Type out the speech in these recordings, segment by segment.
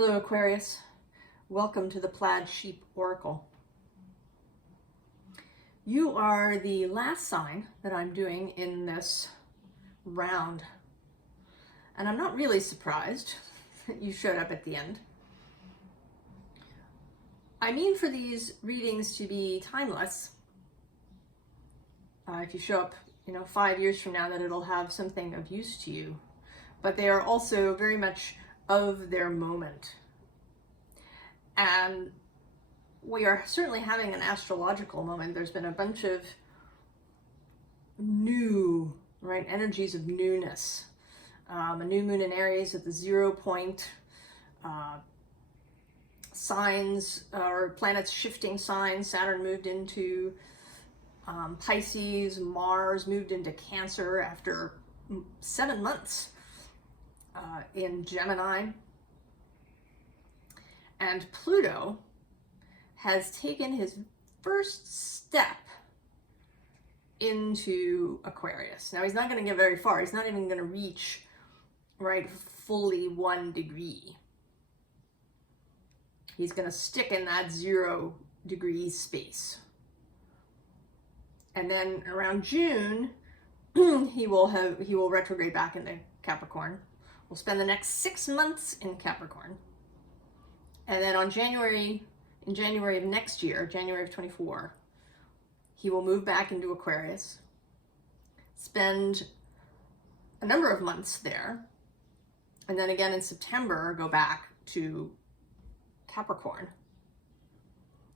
Hello Aquarius, welcome to the Plaid Sheep Oracle. You are the last sign that I'm doing in this round, and I'm not really surprised that you showed up at the end. I mean for these readings to be timeless. If you show up, 5 years from now, that it'll have something of use to you, but they are also very much of their moment. And we are certainly having an astrological moment. There's been a bunch of new, energies of newness. A new moon in Aries at the 0 point, signs or planets shifting signs. Saturn moved into Pisces, Mars moved into Cancer after 7 months in Gemini. And Pluto has taken his first step into Aquarius. Now he's not going to get very far. He's not even going to reach, fully 1 degree. He's going to stick in that 0 degree space. And then around June, he will retrograde back into Capricorn. We'll spend the next 6 months in Capricorn. And then in January of next year, January of 24, he will move back into Aquarius, spend a number of months there, and then again in September, go back to Capricorn.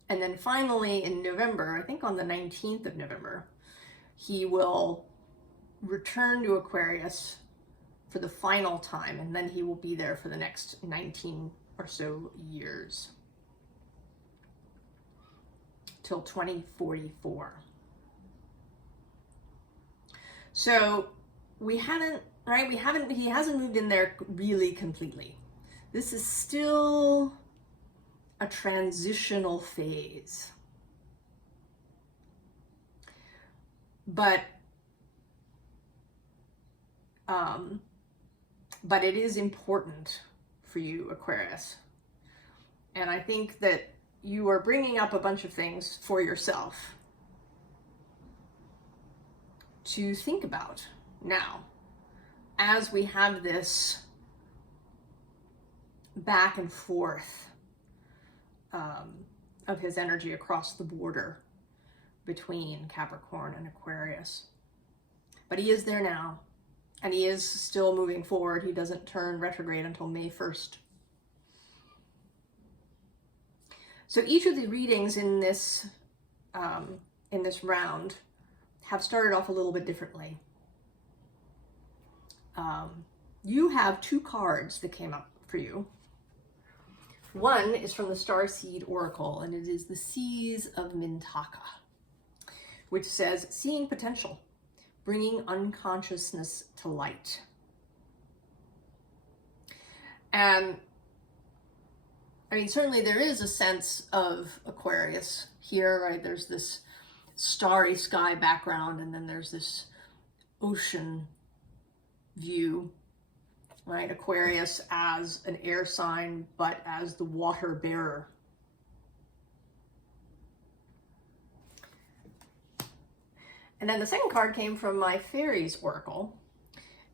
And then finally in November, I think on the 19th of November, he will return to Aquarius for the final time, and then he will be there for the next 19 or so years till 2044. So he hasn't moved in there really completely. This is still a transitional phase. But it is important for you, Aquarius. And I think that you are bringing up a bunch of things for yourself to think about now, as we have this back and forth of his energy across the border between Capricorn and Aquarius. But he is there now, and he is still moving forward. He doesn't turn retrograde until May 1st. So each of the readings in this round have started off a little bit differently. You have 2 cards that came up for you. One is from the Starseed Oracle, and it is the Seas of Mintaka, which says, seeing potential, bringing unconsciousness to light. And certainly there is a sense of Aquarius here, right? There's this starry sky background, and then there's this ocean view, right? Aquarius as an air sign, but as the water bearer. And then the second card came from my Faeries Oracle,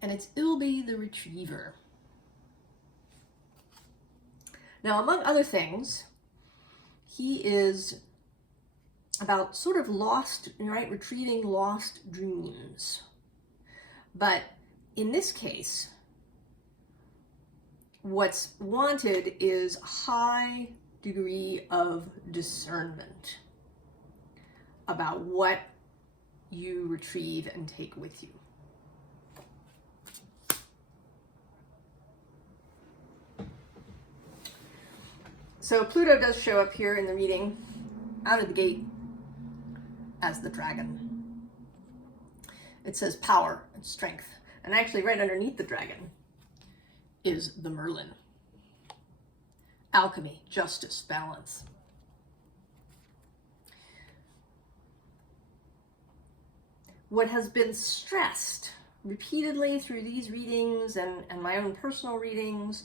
and it's Ilby the Retriever. Now, among other things, he is about sort of lost, retrieving lost dreams. But in this case, what's wanted is a high degree of discernment about what you retrieve and take with you. So Pluto does show up here in the reading out of the gate as the dragon. It says power and strength. And actually right underneath the dragon is the Merlin. Alchemy, justice, balance. What has been stressed repeatedly through these readings and my own personal readings,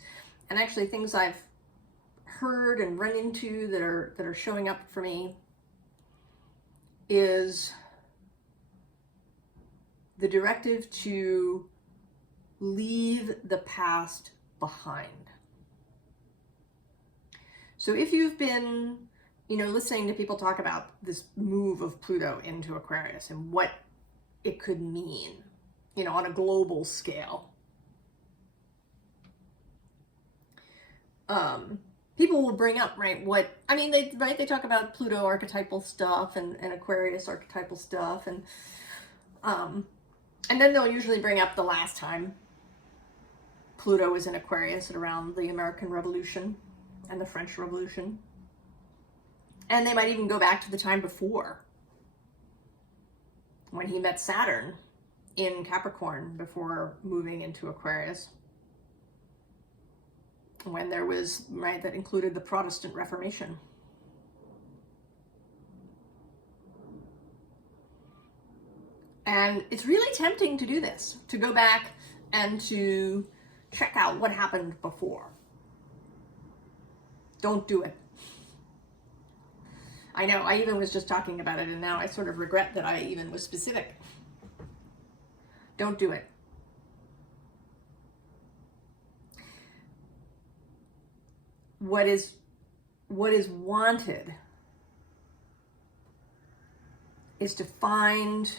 and actually things I've heard and run into that are showing up for me is the directive to leave the past behind. So if you've been, listening to people talk about this move of Pluto into Aquarius and what it could mean, on a global scale, people will bring up, they talk about Pluto archetypal stuff and Aquarius archetypal stuff, and then they'll usually bring up the last time Pluto was in Aquarius at around the American Revolution and the French Revolution. And they might even go back to the time before, when he met Saturn in Capricorn before moving into Aquarius, when there was, that included the Protestant Reformation. And it's really tempting to do this, to go back and to check out what happened before. Don't do it. I know, I even was just talking about it, and now I sort of regret that I even was specific. Don't do it. What is wanted is to find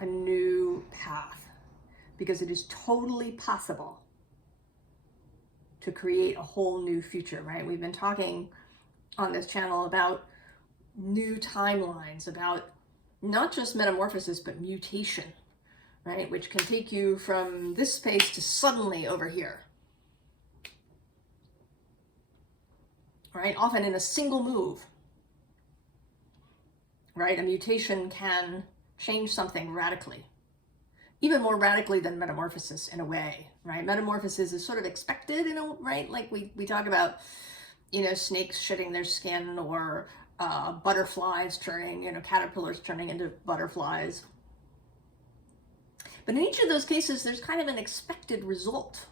a new path, because it is totally possible to create a whole new future, right? We've been talking on this channel about new timelines, about not just metamorphosis, but mutation, right? Which can take you from this space to suddenly over here, right? Often in a single move, right? A mutation can change something radically, even more radically than metamorphosis in a way, right? Metamorphosis is sort of expected, right? Like we talk about, snakes shedding their skin, or butterflies turning, caterpillars turning into butterflies. But in each of those cases, there's kind of an expected result,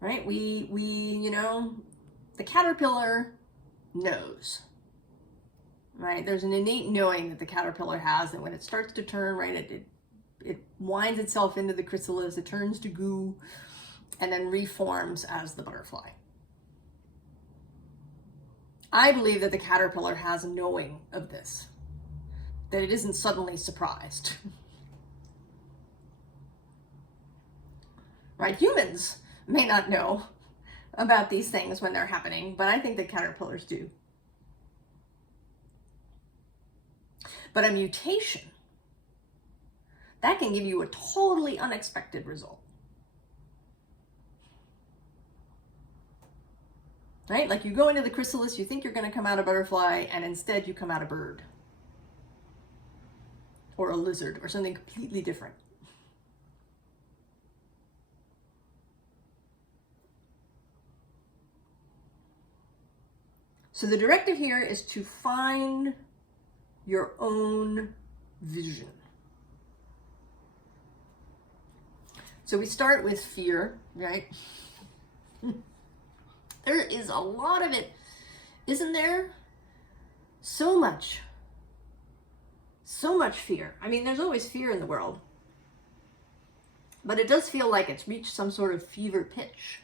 right? We the caterpillar knows, right? There's an innate knowing that the caterpillar has, that when it starts to turn, right, it winds itself into the chrysalis, it turns to goo, and then reforms as the butterfly. I believe that the caterpillar has a knowing of this, that it isn't suddenly surprised. Right? Humans may not know about these things when they're happening, but I think that caterpillars do. But a mutation, that can give you a totally unexpected result. Right? Like you go into the chrysalis, you think you're going to come out a butterfly, and instead you come out a bird, or a lizard, or something completely different. So the directive here is to find your own vision. So we start with fear, right? There is a lot of it, isn't there? So much fear. I mean, there's always fear in the world, but it does feel like it's reached some sort of fever pitch.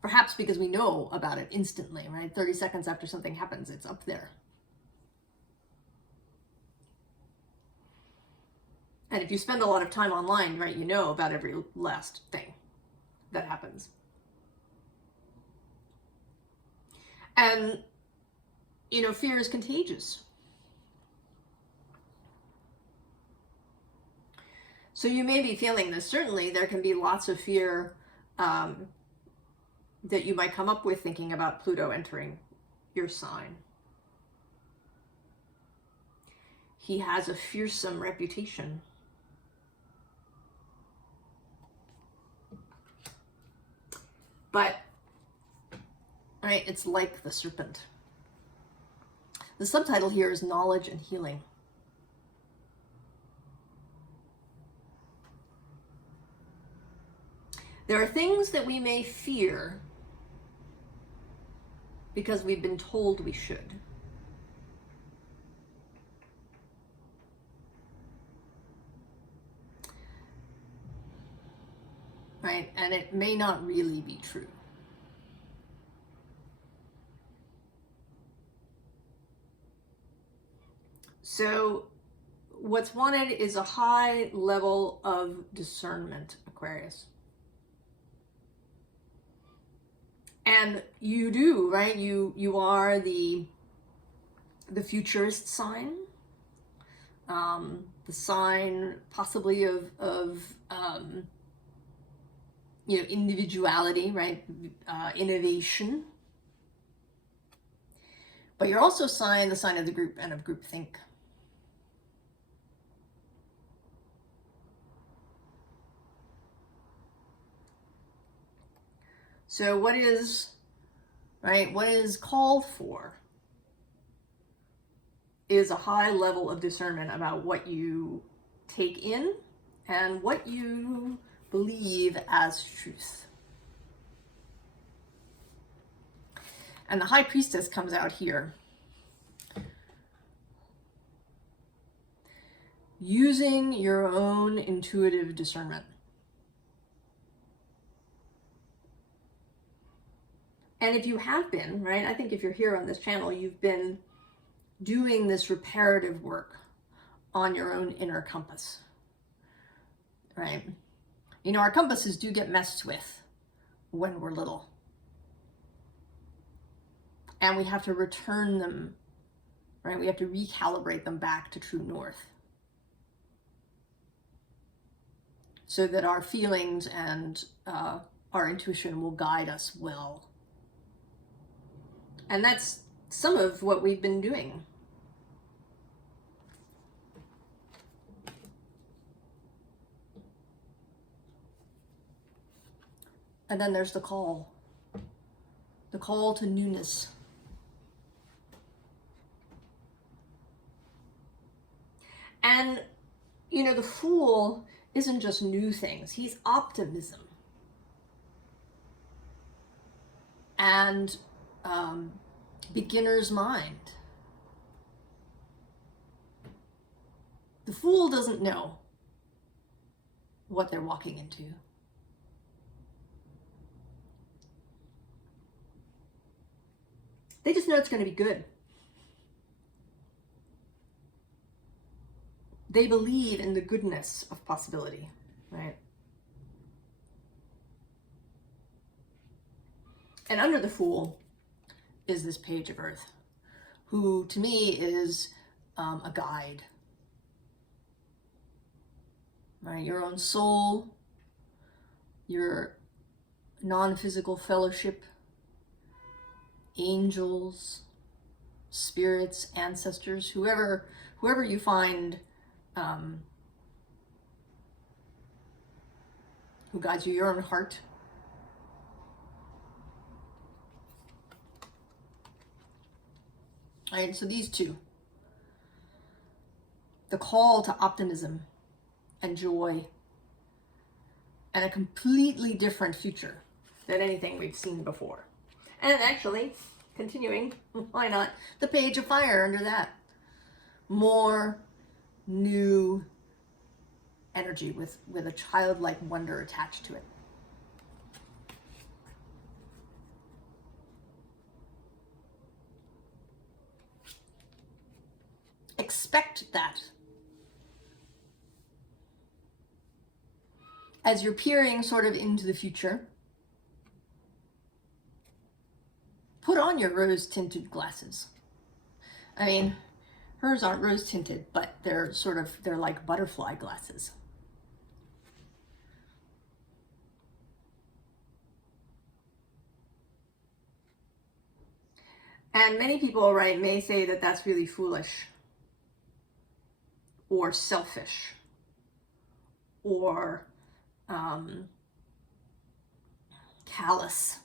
Perhaps because we know about it instantly, right? 30 seconds after something happens, it's up there. And if you spend a lot of time online, right, you know about every last thing that happens. And, fear is contagious. So you may be feeling this. Certainly there can be lots of fear that you might come up with thinking about Pluto entering your sign. He has a fearsome reputation. But, right, it's like the serpent. The subtitle here is knowledge and healing. There are things that we may fear because we've been told we should. Right? And it may not really be true. So what's wanted is a high level of discernment, Aquarius. And you do, right? You are the futurist sign, the sign possibly of you know, individuality, right? Innovation. But you're also the sign of the group and of groupthink. So what is, right, what is called for is a high level of discernment about what you take in and what you believe as truth. And the High Priestess comes out here. Using your own intuitive discernment. And if you have been, right, I think if you're here on this channel, you've been doing this reparative work on your own inner compass, right? You know, our compasses do get messed with when we're little. And we have to return them, right? We have to recalibrate them back to true north, so that our feelings and our intuition will guide us well. And that's some of what we've been doing. And then there's the call to newness. And, you know, the Fool isn't just new things, he's optimism. And beginner's mind. The Fool doesn't know what they're walking into. They just know it's going to be good. They believe in the goodness of possibility, right? And under the Fool is this Page of Earth, who to me is a guide, right? Your own soul, your non-physical fellowship, angels, spirits, ancestors, whoever you find who guides you, your own heart. All right, so these two, the call to optimism and joy and a completely different future than anything we've seen before. And actually, continuing, why not, the Page of Fire under that. More new energy with a childlike wonder attached to it. Expect that. As you're peering sort of into the future, put on your rose-tinted glasses. I mean, hers aren't rose-tinted, but they're like butterfly glasses. And many people, right, may say that that's really foolish or selfish or callous.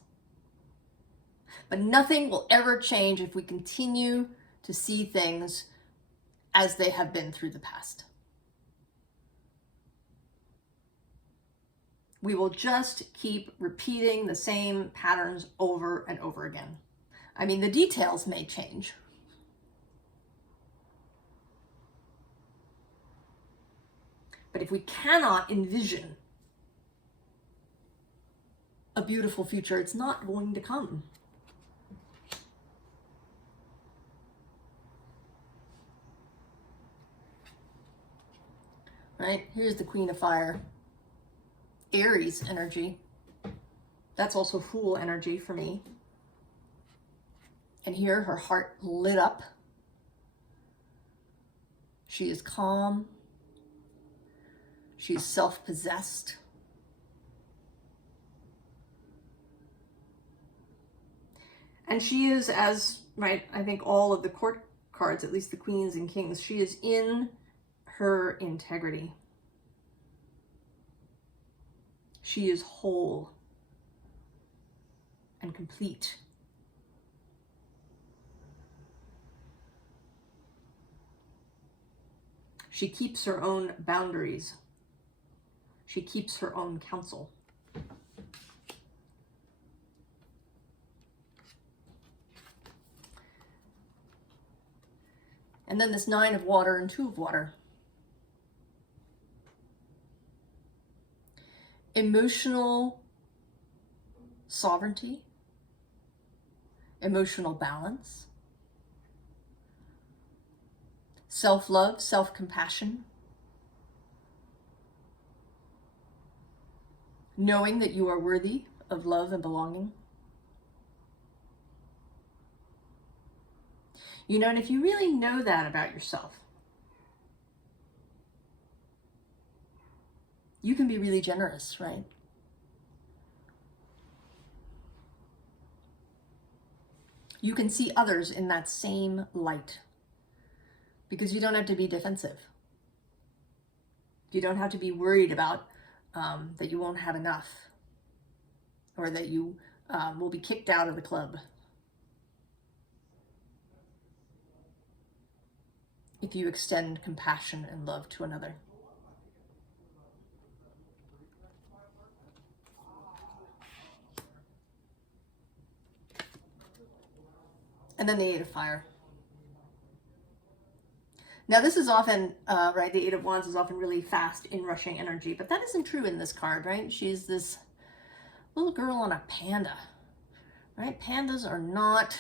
But nothing will ever change if we continue to see things as they have been through the past. We will just keep repeating the same patterns over and over again. I mean, the details may change. But if we cannot envision a beautiful future, it's not going to come. Right? Here's the Queen of Fire. Aries energy. That's also Fool energy for me. And here, her heart lit up. She is calm. She's self-possessed. And she is, as, right, I think all of the court cards, at least the queens and kings, she is in her integrity. She is whole and complete. She keeps her own boundaries. She keeps her own counsel. And then this 9 of water and 2 of water. Emotional sovereignty, emotional balance, self-love, self-compassion, knowing that you are worthy of love and belonging. You know, and if you really know that about yourself, you can be really generous, right? You can see others in that same light because you don't have to be defensive. You don't have to be worried about that you won't have enough or that you will be kicked out of the club. If you extend compassion and love to another. And then the 8 of fire. Now this is often, right, the 8 of wands is often really fast in rushing energy, but that isn't true in this card, right? She's this little girl on a panda, right? Pandas are not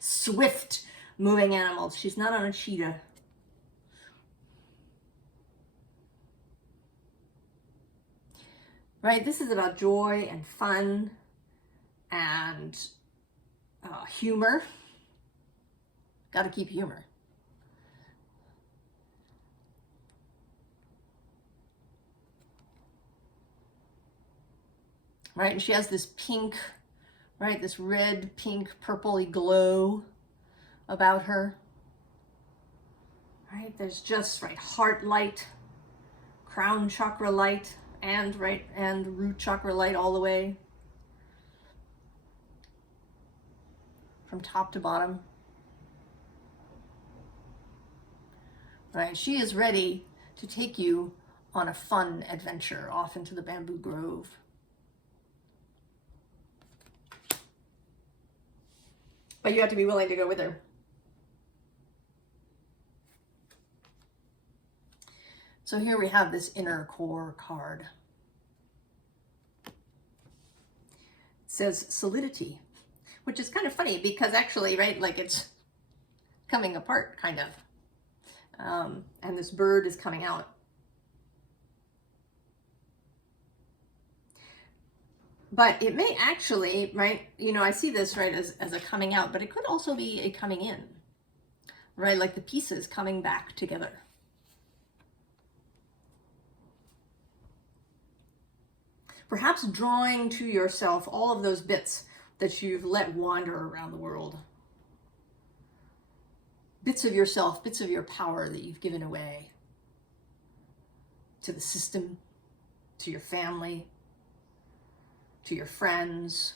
swift moving animals. She's not on a cheetah. Right, this is about joy and fun and humor. Got to keep humor. Right, and she has this pink, right, this red, pink, purpley glow about her. Right, there's just, right, heart light, crown chakra light, and, right, and root chakra light all the way. From top to bottom. Right, she is ready to take you on a fun adventure off into the bamboo grove. But you have to be willing to go with her. So here we have this inner core card. It says solidity, which is kind of funny because actually, right, like it's coming apart, kind of. And this bird is coming out. But it may actually, right, you know, I see this, right, as a coming out, but it could also be a coming in, right, like the pieces coming back together. Perhaps drawing to yourself all of those bits that you've let wander around the world. Bits of yourself, bits of your power that you've given away to the system, to your family, to your friends,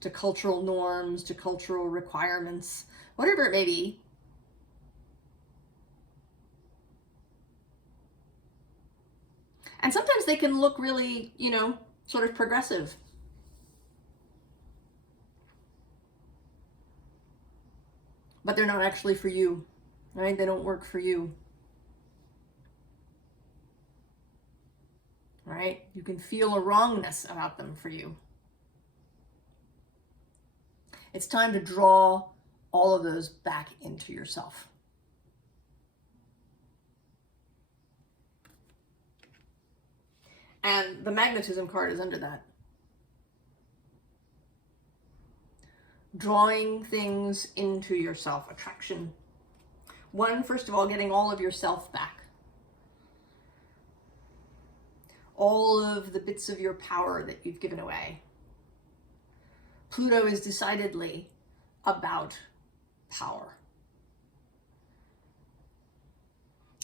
to cultural norms, to cultural requirements, whatever it may be. And sometimes they can look really, you know, sort of progressive. But they're not actually for you, right? They don't work for you. Right? You can feel a wrongness about them for you. It's time to draw all of those back into yourself. And the magnetism card is under that. Drawing things into yourself, attraction. One, first of all, getting all of yourself back. All of the bits of your power that you've given away. Pluto is decidedly about power.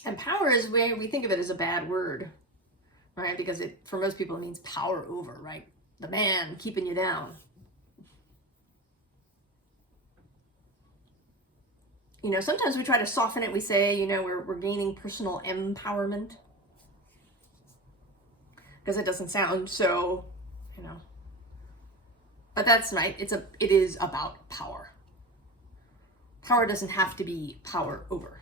And power is where we think of it as a bad word, right? Because it, for most people, it means power over, right? The man keeping you down. You know, sometimes we try to soften it. We say, you know, we're gaining personal empowerment. Because it doesn't sound so, you know. But that's right. It is about power. Power doesn't have to be power over.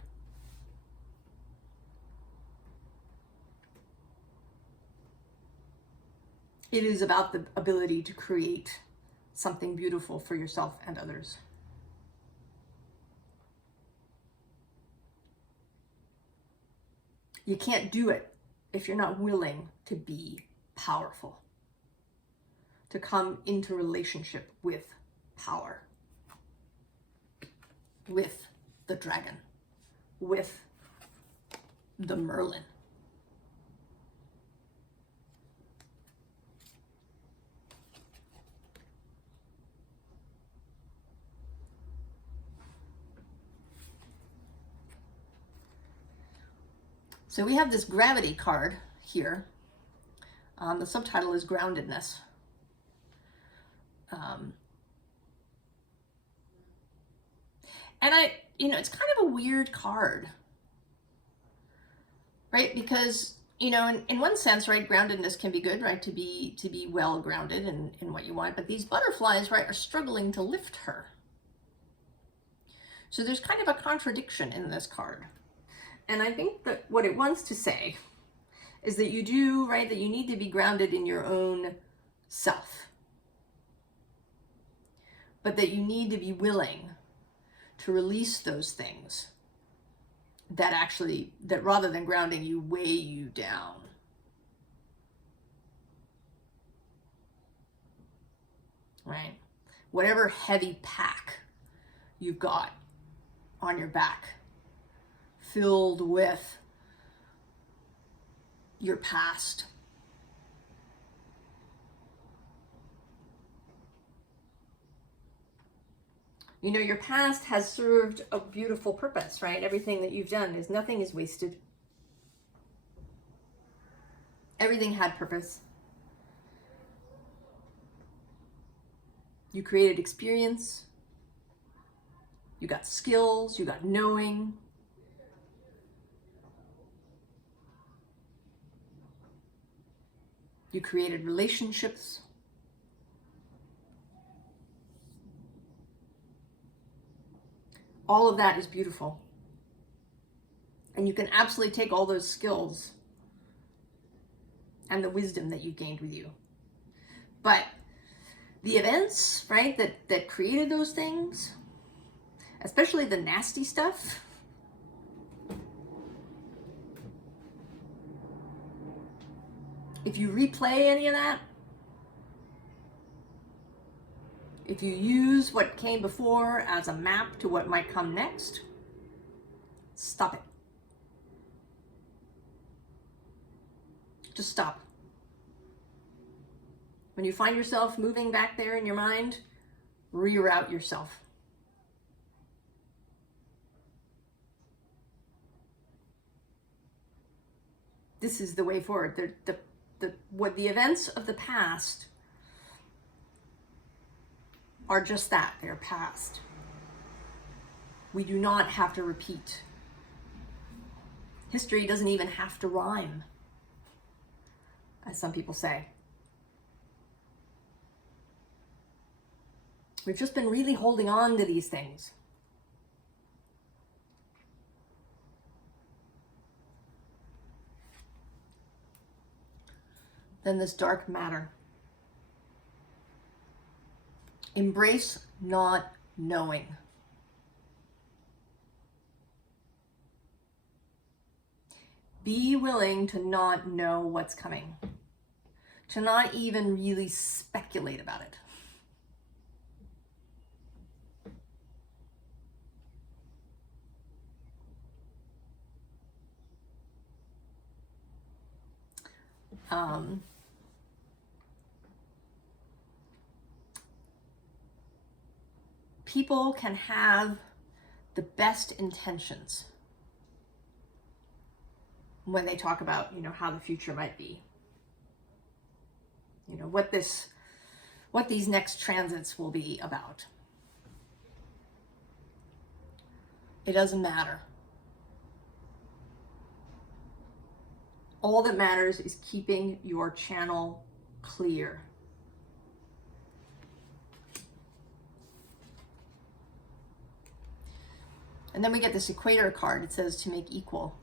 It is about the ability to create something beautiful for yourself and others. You can't do it if you're not willing to be powerful, to come into relationship with power, with the dragon, with the Merlin. So we have this gravity card here. The subtitle is groundedness. And it's kind of a weird card, right? Because, in one sense, right, groundedness can be good, right? To be well grounded in what you want. But these butterflies, right, are struggling to lift her. So there's kind of a contradiction in this card. And I think that what it wants to say is that you do, right, that you need to be grounded in your own self. But that you need to be willing to release those things that rather than grounding you, weigh you down. Right? Whatever heavy pack you've got on your back, filled with your past. Your past has served a beautiful purpose, right? Everything that you've done nothing is wasted. Everything had purpose. You created experience. You got skills. You got knowing. You created relationships. All of that is beautiful. And you can absolutely take all those skills and the wisdom that you gained with you. But the events, right, that created those things, especially the nasty stuff, if you replay any of that, if you use what came before as a map to what might come next, stop it. Just stop. When you find yourself moving back there in your mind, reroute yourself. This is the way forward. What the events of the past are just that, they're past. We do not have to repeat. History doesn't even have to rhyme. as some people say. We've just been really holding on to these things. Then this dark matter. Embrace not knowing. Be willing to not know what's coming, to not even really speculate about it. People can have the best intentions when they talk about, how the future might be. What these next transits will be about. It doesn't matter. All that matters is keeping your channel clear. And then we get this equator card. It says to make equal.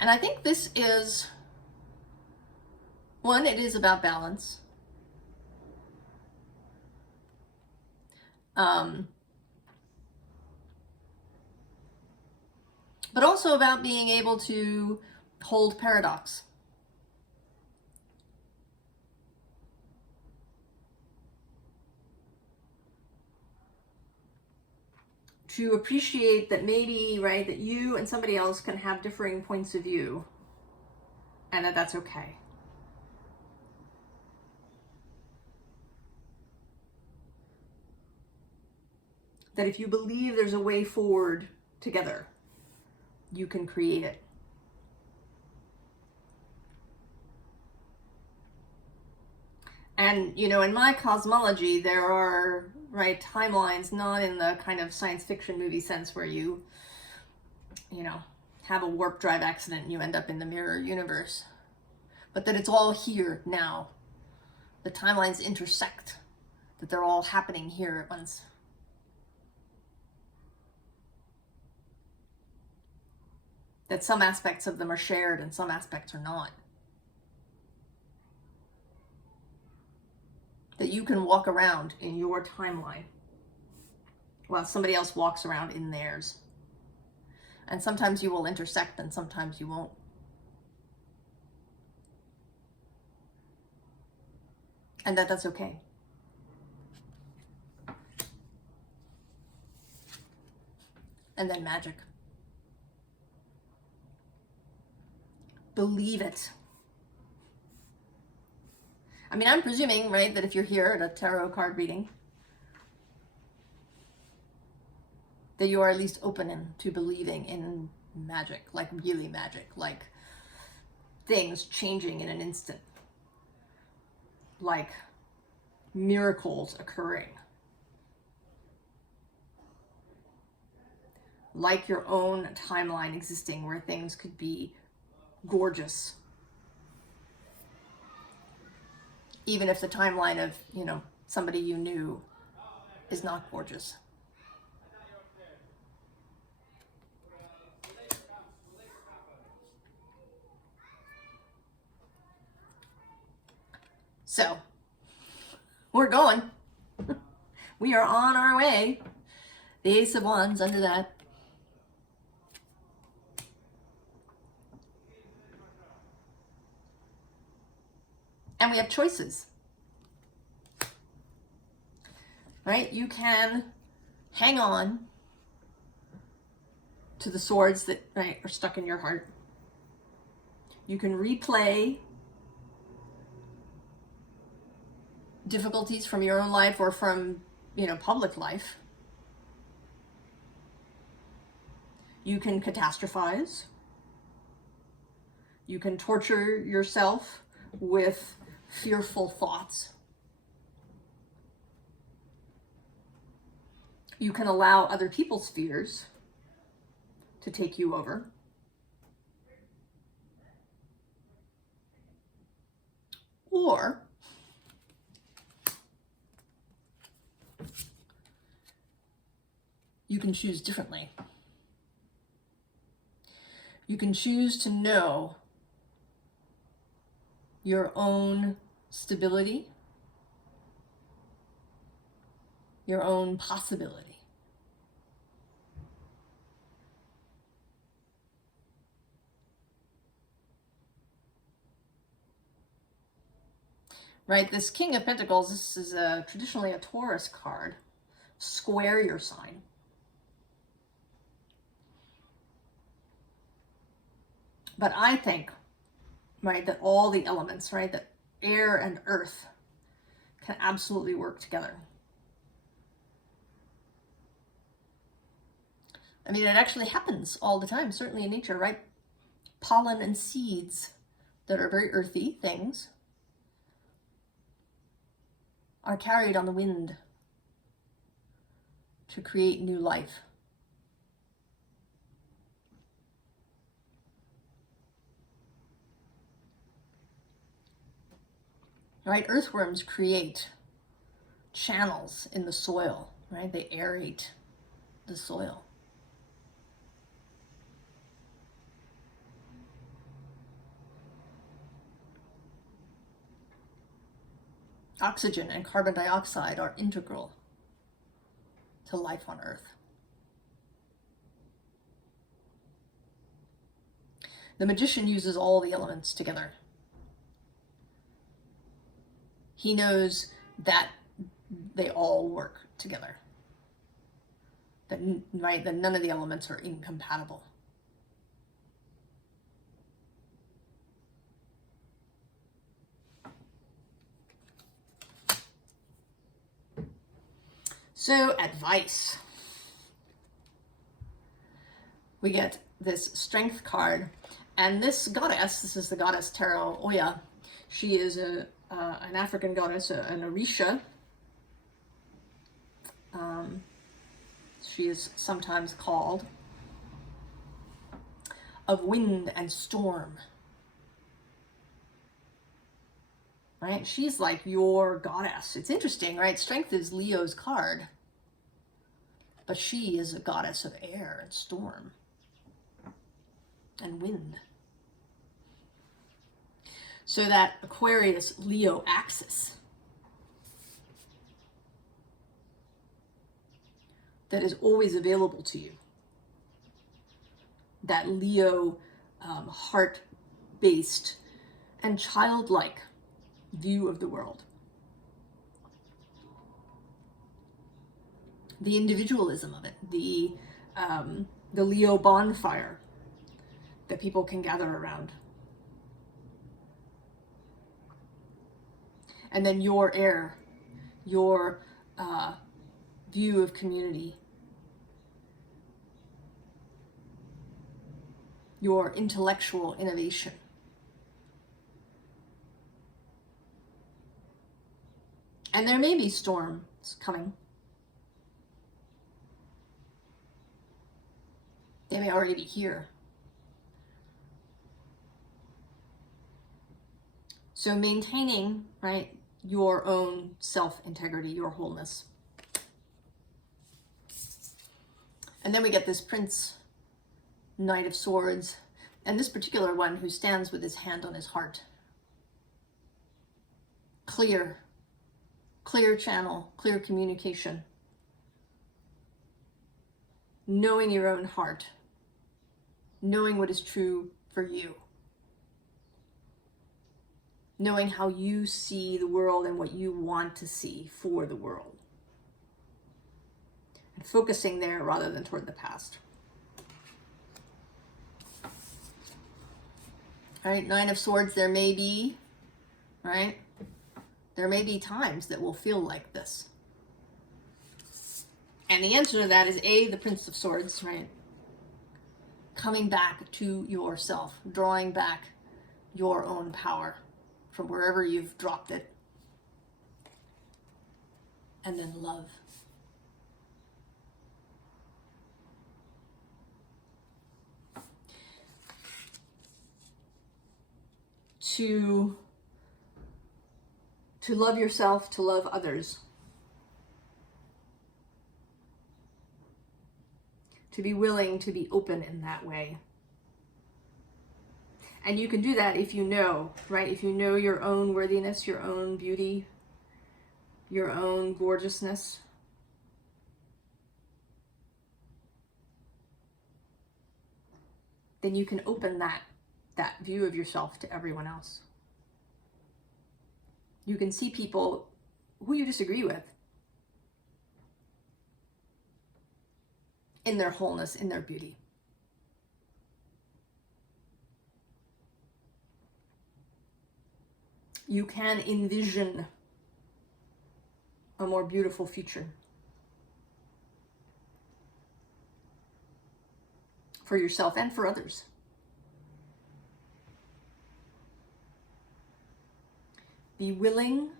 And I think this is, one, it is about balance. But also about being able to hold paradox. To appreciate that maybe, right, that you and somebody else can have differing points of view, and that that's okay. That if you believe there's a way forward together, you can create it. And, in my cosmology, there are, right, timelines, not in the kind of science fiction movie sense where you have a warp drive accident and you end up in the mirror universe, but that it's all here now. The timelines intersect, that they're all happening here at once. That some aspects of them are shared and some aspects are not. That you can walk around in your timeline while somebody else walks around in theirs. And sometimes you will intersect and sometimes you won't. And that's okay. And then magic. Believe it. I mean, I'm presuming, right, that if you're here at a tarot card reading, that you are at least open to believing in magic, like really magic, like things changing in an instant, like miracles occurring, like your own timeline existing where things could be gorgeous. Even if the timeline of, somebody you knew is not gorgeous. So, we're going. We are on our way. The Ace of Wands under that. And we have choices, right? You can hang on to the swords that, right, are stuck in your heart. You can replay difficulties from your own life or from, public life. You can catastrophize. You can torture yourself with fearful thoughts. You can allow other people's fears to take you over. Or you can choose differently. You can choose to know your own stability, your own possibility. Right, this King of Pentacles, this is traditionally a Taurus card. Square your sign. But I think, right, that all the elements, right, that air and earth can absolutely work together. I mean, it actually happens all the time, certainly in nature, right? Pollen and seeds that are very earthy things are carried on the wind to create new life. Right? Earthworms create channels in the soil, right? They aerate the soil. Oxygen and carbon dioxide are integral to life on Earth. The magician uses all the elements together. He knows that they all work together. That, right, that none of the elements are incompatible. So, advice. We get this strength card, and this goddess, this is the goddess Tarot Oya. She is an African goddess, an Orisha. She is sometimes called of wind and storm. Right? She's like your goddess. It's interesting, right? Strength is Leo's card, but she is a goddess of air and storm and wind. So that Aquarius Leo axis that is always available to you, that Leo heart-based and childlike view of the world, the individualism of it, the Leo bonfire that people can gather around, and then your air, your view of community, your intellectual innovation. And there may be storms coming. They may already be here. So maintaining, right, your own self-integrity, your wholeness. And then we get this Prince, Knight of Swords, and this particular one who stands with his hand on his heart. Clear channel, clear communication. Knowing your own heart. Knowing what is true for you. Knowing how you see the world and what you want to see for the world. And focusing there rather than toward the past. All right, Nine of Swords, there may be, right? There may be times that will feel like this. And the answer to that is A, the Prince of Swords, right? Coming back to yourself, drawing back your own power from wherever you've dropped it. And then love. To to love yourself, to love others, to be willing to be open in that way. And you can do that if you know, right? If you know your own worthiness, your own beauty, your own gorgeousness. Then you can open that view of yourself to everyone else. You can see people who you disagree with in their wholeness, in their beauty. You can envision a more beautiful future for yourself and for others. Be willing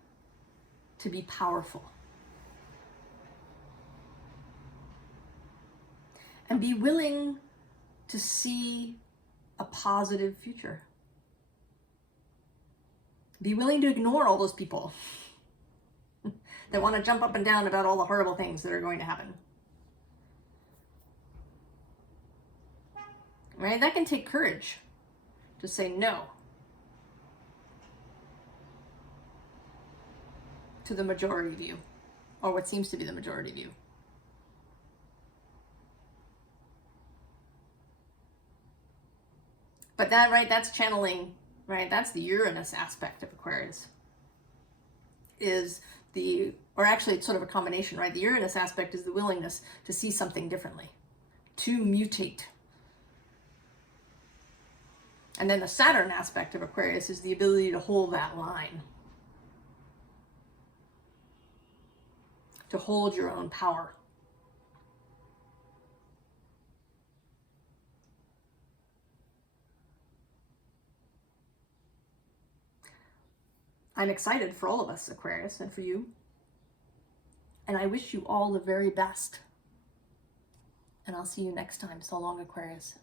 to be powerful. And be willing to see a positive future. Be willing to ignore all those people that want to jump up and down about all the horrible things that are going to happen. Right? That can take courage to say no to the majority view, or what seems to be the majority view. But that, right, that's channeling, right? That's the Uranus aspect of Aquarius. Or actually it's sort of a combination, right? The Uranus aspect is the willingness to see something differently, to mutate. And then the Saturn aspect of Aquarius is the ability to hold that line, to hold your own power. I'm excited for all of us, Aquarius, and for you. And I wish you all the very best. And I'll see you next time. So long, Aquarius.